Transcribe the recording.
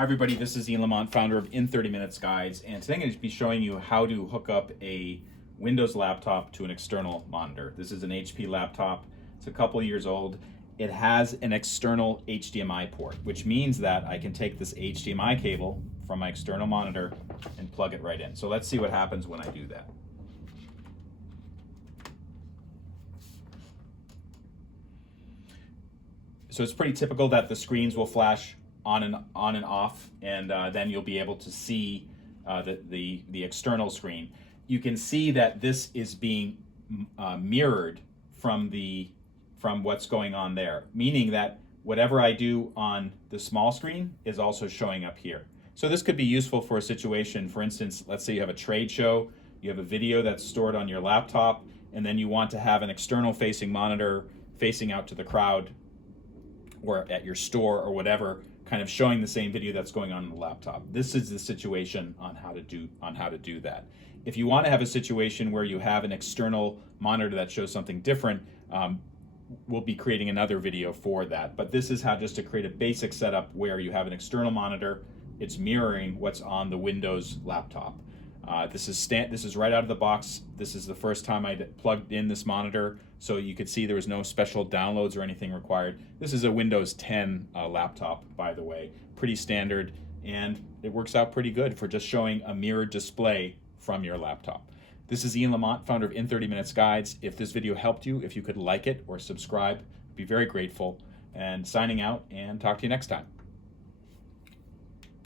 Hi everybody, this is Ian Lamont, founder of In 30 Minutes Guides, and today I'm going to be showing you how to hook up a Windows laptop to an external monitor. This is an HP laptop. It's a couple years old. It has an external HDMI port, which means that I can take this HDMI cable from my external monitor and plug it right in. So let's see what happens when I do that. So it's pretty typical that the screens will flash on and off, and then you'll be able to see the external screen. You can see that this is being mirrored from what's going on there, meaning that whatever I do on the small screen is also showing up here. So this could be useful for a situation. For instance, let's say you have a trade show, you have a video that's stored on your laptop, and then you want to have an external facing monitor facing out to the crowd or at your store or whatever, kind of showing the same video that's going on the laptop. This is the situation on how to do that. If you want to have a situation where you have an external monitor that shows something different, we'll be creating another video for that. But this is how just to create a basic setup where you have an external monitor, it's mirroring what's on the Windows laptop. This is right out of the box. This is the first time I plugged in this monitor, so you could see there was no special downloads or anything required. This is a Windows 10 laptop, by the way, pretty standard, and it works out pretty good for just showing a mirrored display from your laptop. This is Ian Lamont, founder of In 30 Minutes Guides. If this video helped you, if you could like it or subscribe, I'd be very grateful. And signing out, and talk to you next time.